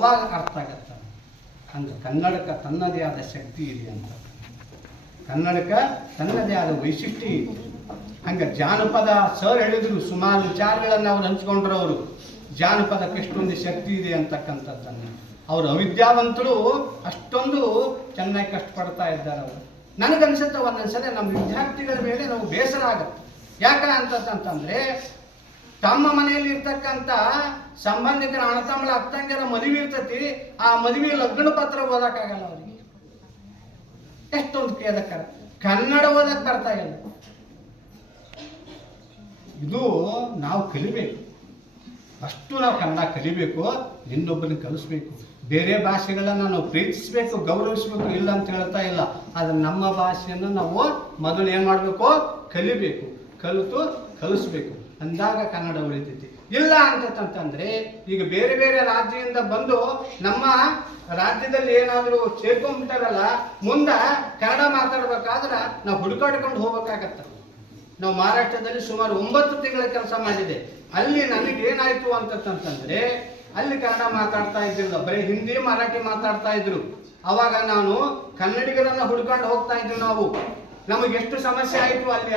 ಅವಾಗ ಅರ್ಥ ಆಗತ್ತೆ. ಅಂದ್ರೆ ಕನ್ನಡಕ್ಕೆ ತನ್ನದೇ ಆದ ಶಕ್ತಿ ಇದೆ ಅಂತ. ಕನ್ನಡಕ್ಕೆ ತನ್ನದೇ ಆದ ವೈಶಿಷ್ಟ್ಯ ಇದೆ. ಹಂಗೆ ಜಾನಪದ ಸರ್ ಹೇಳಿದ್ರು, ಸುಮಾರು ವಿಚಾರಗಳನ್ನು ಅವ್ರು ಹಂಚ್ಕೊಂಡ್ರು ಅವರು. ಜಾನಪದಕ್ಕೆ ಎಷ್ಟೊಂದು ಶಕ್ತಿ ಇದೆ ಅಂತಕ್ಕಂಥದ್ದನ್ನು. ಅವರು ಅವಿದ್ಯಾವಂತರು ಅಷ್ಟೊಂದು ಚೆನ್ನಾಗಿ ಕಷ್ಟಪಡ್ತಾ ಇದ್ದಾರೆ ಅವರು. ನನಗನ್ಸುತ್ತೆ ಒಂದೊಂದ್ಸಲ ನಮ್ಮ ವಿದ್ಯಾರ್ಥಿಗಳ ಮೇಲೆ ನಾವು ಬೇಸರ ಆಗುತ್ತೆ. ಯಾಕ ಅಂತಂತಂದ್ರೆ ತಮ್ಮ ಮನೆಯಲ್ಲಿ ಇರ್ತಕ್ಕಂಥ ಸಂಬಂಧಿಕರ ಅಣ್ಣತಮ್ಮಳ ಅತ್ತಂಗರ ಮದುವೆ ಇರ್ತೈತಿ, ಆ ಮದುವೆ ಲಗ್ನ ಪತ್ರ ಓದಕ್ಕಾಗಲ್ಲ ಅವರಿಗೆ. ಎಷ್ಟೊಂದು ಕೇದಕ್ಕರ ಕನ್ನಡ ಓದಕ್ಕೆ ಬರ್ತಾ ಇಲ್ಲ. ಇದು ನಾವು ಕಲಿಬೇಕು. ಅಷ್ಟು ನಾವು ಕನ್ನಡ ಕಲಿಬೇಕು ಇನ್ನೊಬ್ಬರನ್ನ ಕಲಿಸ್ಬೇಕು. ಬೇರೆ ಭಾಷೆಗಳನ್ನು ನಾವು ಪ್ರೀತಿಸ್ಬೇಕು, ಗೌರವಿಸ್ಬೇಕು, ಇಲ್ಲ ಅಂತ ಹೇಳ್ತಾ ಇಲ್ಲ. ಆದರೆ ನಮ್ಮ ಭಾಷೆಯನ್ನು ನಾವು ಮೊದಲು ಏನು ಮಾಡಬೇಕು? ಕಲಿಬೇಕು. ಕಲಿತು ಕಲಿಸ್ಬೇಕು. ಅಂದಾಗ ಕನ್ನಡ ಉಳಿತೈತಿ. ಇಲ್ಲ ಅಂತಂತಂದ್ರೆ, ಈಗ ಬೇರೆ ಬೇರೆ ರಾಜ್ಯದಿಂದ ಬಂದು ನಮ್ಮ ರಾಜ್ಯದಲ್ಲಿ ಏನಾದರೂ ಸೇರ್ಕೊಂಡ್ಬಿಟ್ಟಾರಲ್ಲ, ಮುಂದೆ ಕನ್ನಡ ಮಾತಾಡ್ಬೇಕಾದ್ರೆ ನಾವು ಹುಡುಕಾಡ್ಕೊಂಡು ಹೋಗ್ಬೇಕಾಗತ್ತ. ನಾವು ಮಹಾರಾಷ್ಟ್ರದಲ್ಲಿ ಸುಮಾರು ಒಂಬತ್ತು ತಿಂಗಳ ಕೆಲಸ ಮಾಡಿದೆ. ಅಲ್ಲಿ ನನಗೆ ಏನಾಯ್ತು ಅಂತಂತಂದ್ರೆ, ಅಲ್ಲಿ ಕನ್ನಡ ಮಾತಾಡ್ತಾ ಇದ್ದಿಲ್ಲ. ಬರೀ ಹಿಂದಿ, ಮರಾಠಿ ಮಾತಾಡ್ತಾ ಇದ್ರು. ಅವಾಗ ನಾನು ಕನ್ನಡಿಗರನ್ನ ಹುಡ್ಕೊಂಡು ಹೋಗ್ತಾ ಇದ್ವಿ ನಾವು. ನಮಗೆ ಎಷ್ಟು ಸಮಸ್ಯೆ ಆಯ್ತು ಅಲ್ಲಿ?